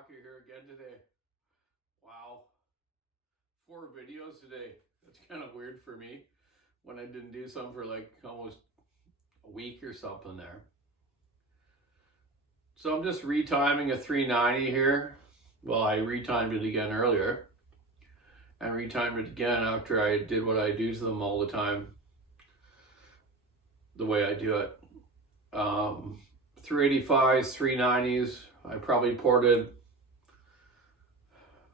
Talker here again today. Wow, 4 videos today. That's kind of weird for me when I didn't do some for like almost a week or something there. So I'm just retiming a 390 here. Well, I retimed it again earlier and retimed it again after I did what I do to them all the time, the way I do it. 385s, 390s, I probably ported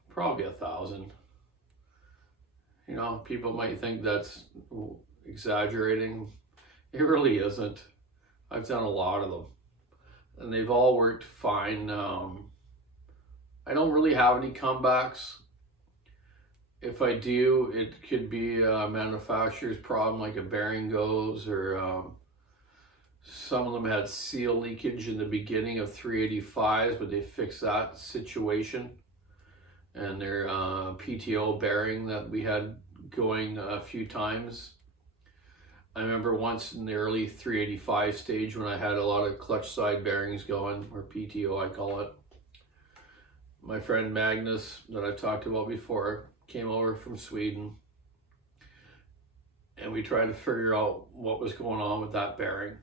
probably 1,000. You know, people might think that's exaggerating. It really isn't. I've done a lot of them and they've all worked fine. I don't really have any comebacks. If I do, it could be a manufacturer's problem, like a bearing goes, or some of them had seal leakage in the beginning of 385s, but they fixed that situation. And their PTO bearing that we had going a few times. I remember once in the early 385 stage when I had a lot of clutch side bearings going, or PTO I call it. My friend Magnus, that I've talked about before, came over from Sweden and we tried to figure out what was going on with that bearing.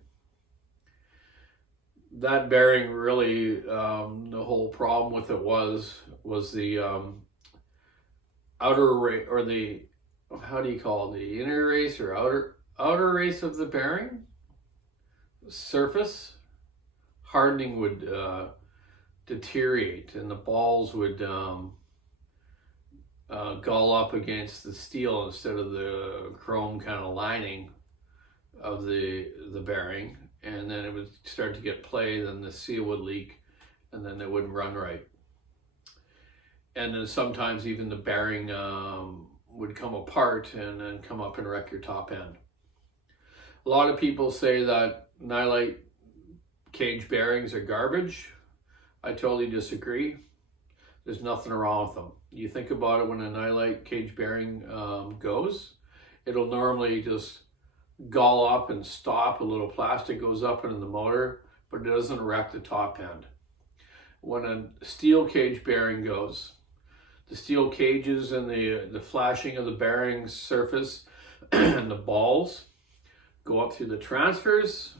That bearing really, the whole problem with it was the outer race, or the, how do you call it, the inner race or outer race of the bearing surface hardening would deteriorate and the balls would gull up against the steel instead of the chrome kind of lining of the bearing, and then it would start to get play, then the seal would leak and then it wouldn't run right. And then sometimes even the bearing would come apart and then come up and wreck your top end. A lot of people say that nylite cage bearings are garbage. I totally disagree. There's nothing wrong with them. You think about it, when a nylite cage bearing goes, it'll normally just gull up and stop. A little plastic goes up into the motor, but it doesn't wreck the top end. When a steel cage bearing goes, the steel cages and the flashing of the bearing surface and the balls go up through the transfers,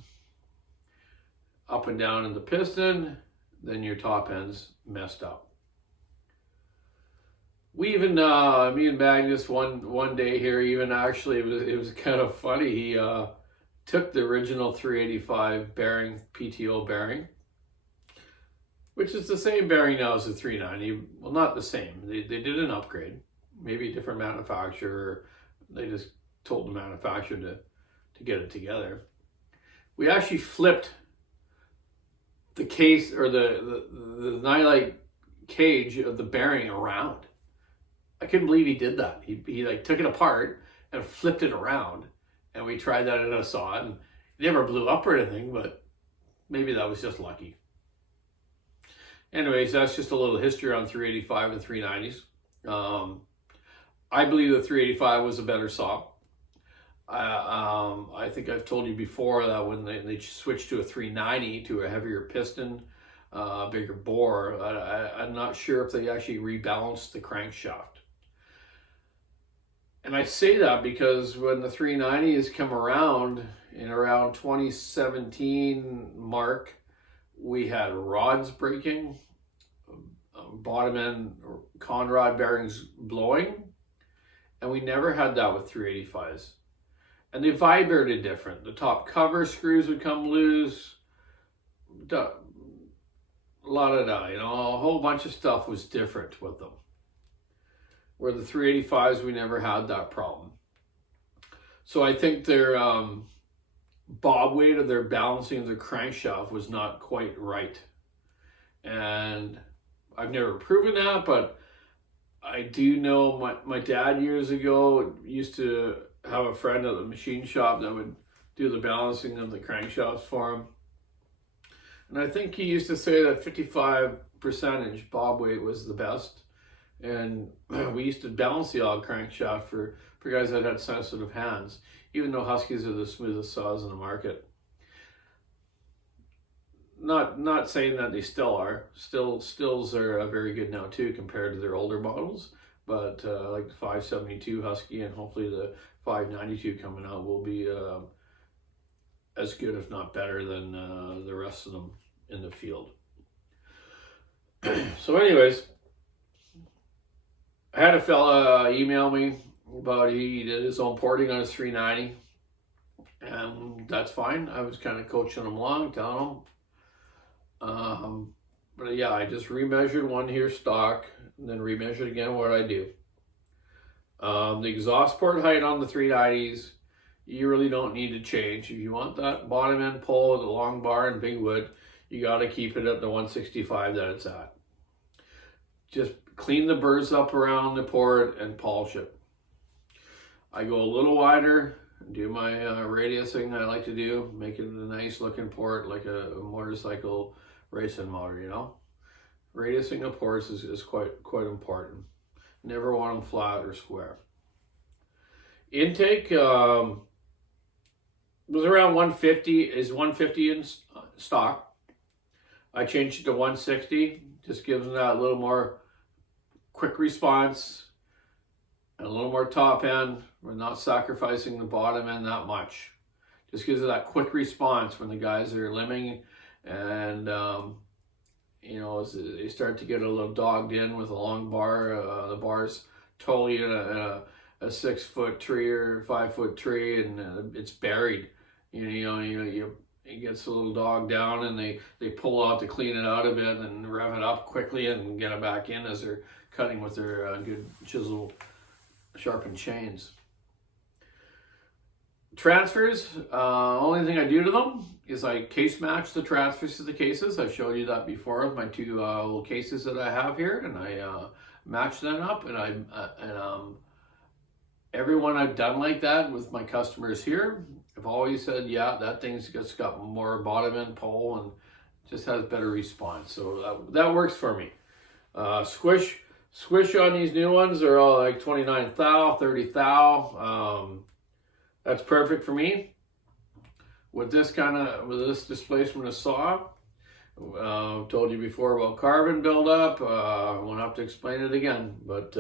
up and down in the piston, then your top end's messed up. We even, me and Magnus one day here, even actually, it was kind of funny. He took the original 385 bearing, PTO bearing, which is the same bearing now as the 390. Well, not the same. They did an upgrade, maybe a different manufacturer. They just told the manufacturer to get it together. We actually flipped the case, or the nylite cage of the bearing around. I couldn't believe he did that. He like took it apart and flipped it around, and we tried that in a saw, and it never blew up or anything, but maybe that was just lucky. Anyways, that's just a little history on 385 and 390s. I believe the 385 was a better saw. I think I've told you before that when they switched to a 390, to a heavier piston, bigger bore, I'm not sure if they actually rebalanced the crankshaft. And I say that because when the 390s come around, in around 2017 mark, we had rods breaking, bottom end con rod bearings blowing, and we never had that with 385s. And they vibrated different. The top cover screws would come loose, a whole bunch of stuff was different with them. Where the 385s, we never had that problem. So I think their bob weight, or their balancing of the crankshaft, was not quite right. And I've never proven that, but I do know my dad years ago used to have a friend at the machine shop that would do the balancing of the crankshafts for him. And I think he used to say that 55% bob weight was the best. And we used to balance the odd crankshaft for guys that had sensitive hands, even though Huskies are the smoothest saws in the market. not saying that they still are. Stills are very good now too compared to their older models. But like the 572 Husky and hopefully the 592 coming out will be as good, if not better, than the rest of them in the field. So anyways, I had a fella email me about he did his own porting on his 390. And that's fine. I was kind of coaching him along, telling him. But yeah, I just remeasured one here stock, and then remeasured again what I do. The exhaust port height on the 390s, you really don't need to change. If you want that bottom end pull with a long bar and big wood, you got to keep it at the 165 that it's at. Just clean the burrs up around the port and polish it. I go a little wider, do my radius thing I like to do, make it a nice looking port like a motorcycle racing motor, you know. Radiusing of ports is quite important. Never want them flat or square. Intake was around 150, is 150 in stock. I changed it to 160, just gives them that little more quick response and a little more top end. We're not sacrificing the bottom end that much. Just gives it that quick response when the guys are limbing and you know, as they start to get a little dogged in with a long bar, the bar's totally in a 6 foot tree or 5 foot tree, and it's buried. It gets a little dogged down, and they pull out to clean it out a bit and rev it up quickly and get it back in as they're cutting with their good chisel sharpened chains. Transfers, only thing I do to them is I case match the transfers to the cases. I showed you that before with my two little cases that I have here, and I match them up, and everyone I've done like that with my customers here, I've always said, yeah, that thing's just got more bottom end pull and just has better response. So that works for me. Squish on these new ones are all like 29 thou, 30 thou. That's perfect for me. With this displacement of saw, told you before about carbon buildup. I won't have to explain it again, but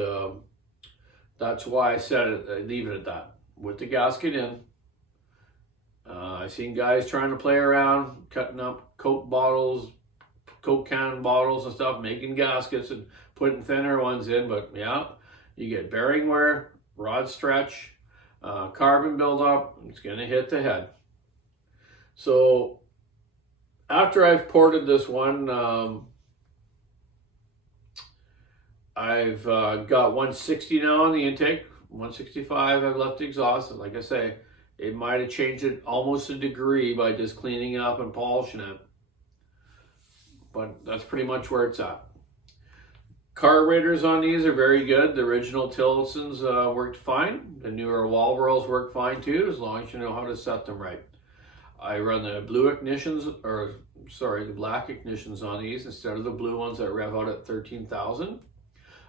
that's why I said it. I leave it at that. With the gasket in, I've seen guys trying to play around, cutting up Coke bottles, Coke can bottles and stuff, making gaskets and putting thinner ones in. But yeah, you get bearing wear, rod stretch, carbon buildup. It's going to hit the head. So after I've ported this one, I've got 160 now on the intake, 165 I've left the exhaust, and like I say, it might have changed it almost a degree by just cleaning it up and polishing it, but that's pretty much where it's at. Carburetors on these are very good. The original Tillotsons worked fine. The newer Walbros work fine too, as long as you know how to set them right. I run the the black ignitions on these instead of the blue ones that rev out at 13,000.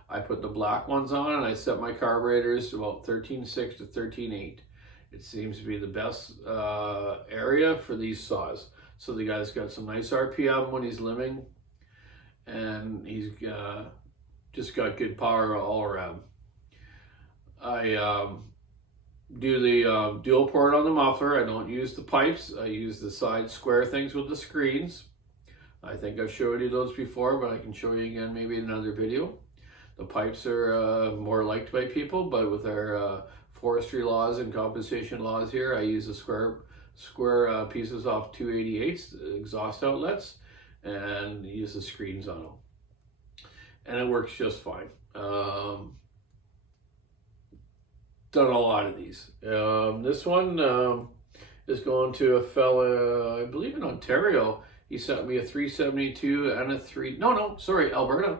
I put the black ones on and I set my carburetors to about 13.6 to 13.8. It seems to be the best area for these saws. So the guy's got some nice RPM when he's limbing, and he's just got good power all around. I do the dual port on the muffler. I don't use the pipes. I use the side square things with the screens. I think I've showed you those before, but I can show you again maybe in another video. The pipes are more liked by people, but with our forestry laws and compensation laws here, I use the square pieces off 288s, the exhaust outlets, and use the screens on them. And it works just fine. Done a lot of these. This one is going to a fella, I believe in Ontario. He sent me a 372 and Alberta.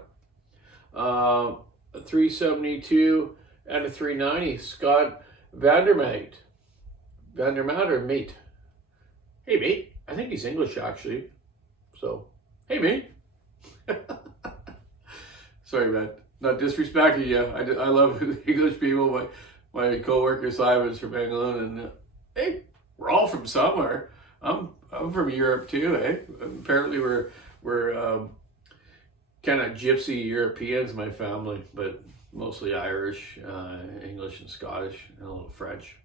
A 372 and a 390. Scott Vandermaat or mate. Hey mate, I think he's English actually. So, hey mate. Sorry man, not disrespecting you. I love English people. My co-worker Simon's from England, and hey, we're all from somewhere. I'm I'm from Europe too, eh? Apparently we're kind of gypsy Europeans, my family, but mostly Irish, English and Scottish, and a little French.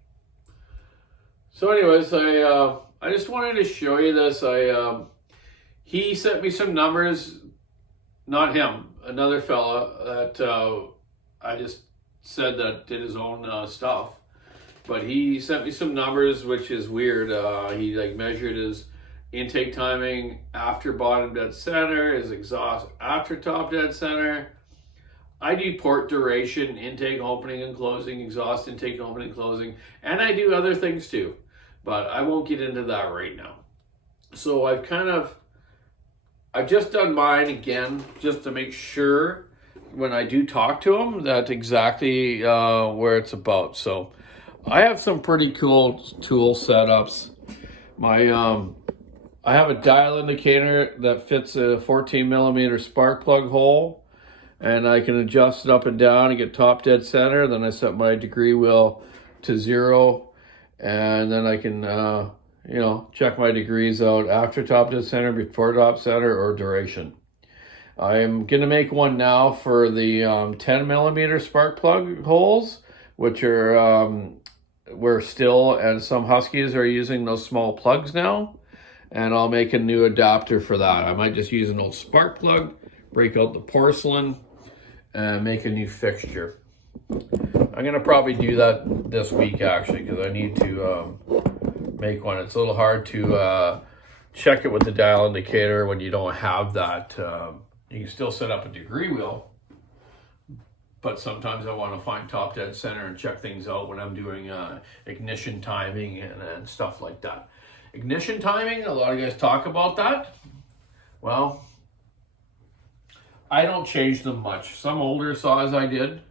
So anyways, I just wanted to show you this. He sent me some numbers, not him, another fella that I just said that did his own stuff. But he sent me some numbers, which is weird. He like measured his intake timing after bottom dead center, his exhaust after top dead center. I do port duration, intake opening and closing, exhaust intake opening and closing, and I do other things too. But I won't get into that right now. So I've just done mine again, just to make sure when I do talk to him that exactly where it's about. So I have some pretty cool tool setups. I have a dial indicator that fits a 14 millimeter spark plug hole, and I can adjust it up and down and get top dead center. Then I set my degree wheel to 0, and then I can check my degrees out after top dead center, before top center, or duration. I'm gonna make one now for the 10 millimeter spark plug holes, which are where Still and some Huskies are using those small plugs now. And I'll make a new adapter for that. I might just use an old spark plug, break out the porcelain, and make a new fixture. I'm gonna probably do that this week actually, because I need to make one. It's a little hard to check it with the dial indicator when you don't have that. You can still set up a degree wheel, but sometimes I want to find top dead center and check things out when I'm doing ignition timing and stuff like that. Ignition timing, a lot of guys talk about that. Well, I don't change them much. Some older saws I did,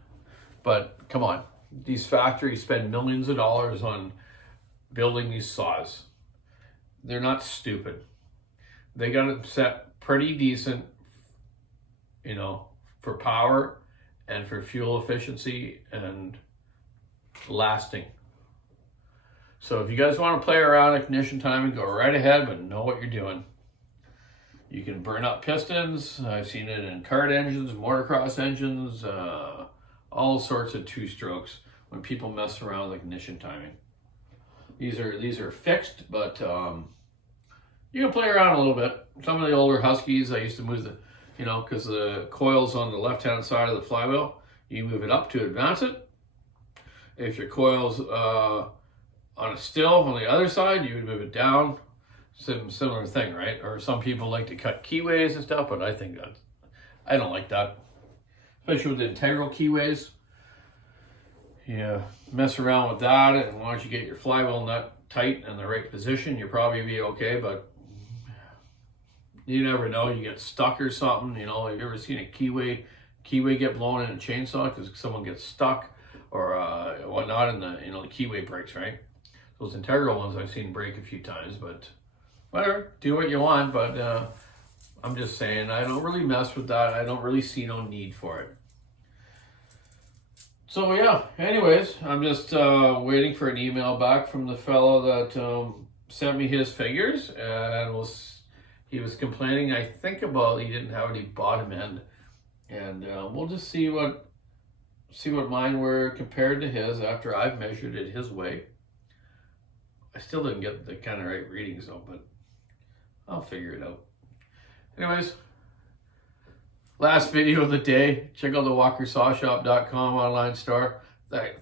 but come on. These factories spend millions of dollars on building these saws. They're not stupid. They got it set pretty decent, for power and for fuel efficiency and lasting. So if you guys want to play around ignition timing, go right ahead, but know what you're doing. You can burn up pistons. I've seen it in kart engines, motocross engines, all sorts of two-strokes when people mess around with ignition timing. These are fixed, but you can play around a little bit. Some of the older Huskies, I used to move because the coil's on the left-hand side of the flywheel, you move it up to advance it. If your coil's on a Still on the other side, you would move it down. Similar thing, right? Or some people like to cut keyways and stuff, but I don't like that. Especially with the integral keyways. You mess around with that, and once you get your flywheel nut tight and the right position, you'll probably be okay, but you never know, you get stuck or something. Have you ever seen a keyway get blown in a chainsaw because someone gets stuck or whatnot, and the keyway breaks, right? Those integral ones I've seen break a few times, but whatever, do what you want. But I'm just saying, I don't really mess with that. I don't really see no need for it. So yeah, anyways, I'm just waiting for an email back from the fellow that sent me his figures, and he was complaining, I think, about he didn't have any bottom end, and we'll just see what mine were compared to his after I've measured it his way. I still didn't get the kind of right readings though, but I'll figure it out. Anyways, last video of the day. Check out the walkersawshop.com online store.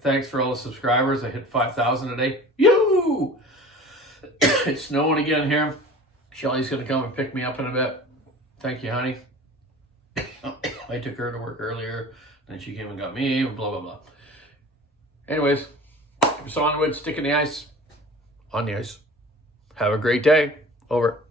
Thanks for all the subscribers. I hit 5,000 today. Yoo! It's snowing again here. Shelly's going to come and pick me up in a bit. Thank you, honey. I took her to work earlier. Then she came and got me, blah, blah, blah. Anyways, if you saw on the wood, stick in the ice. On the ice. Have a great day. Over.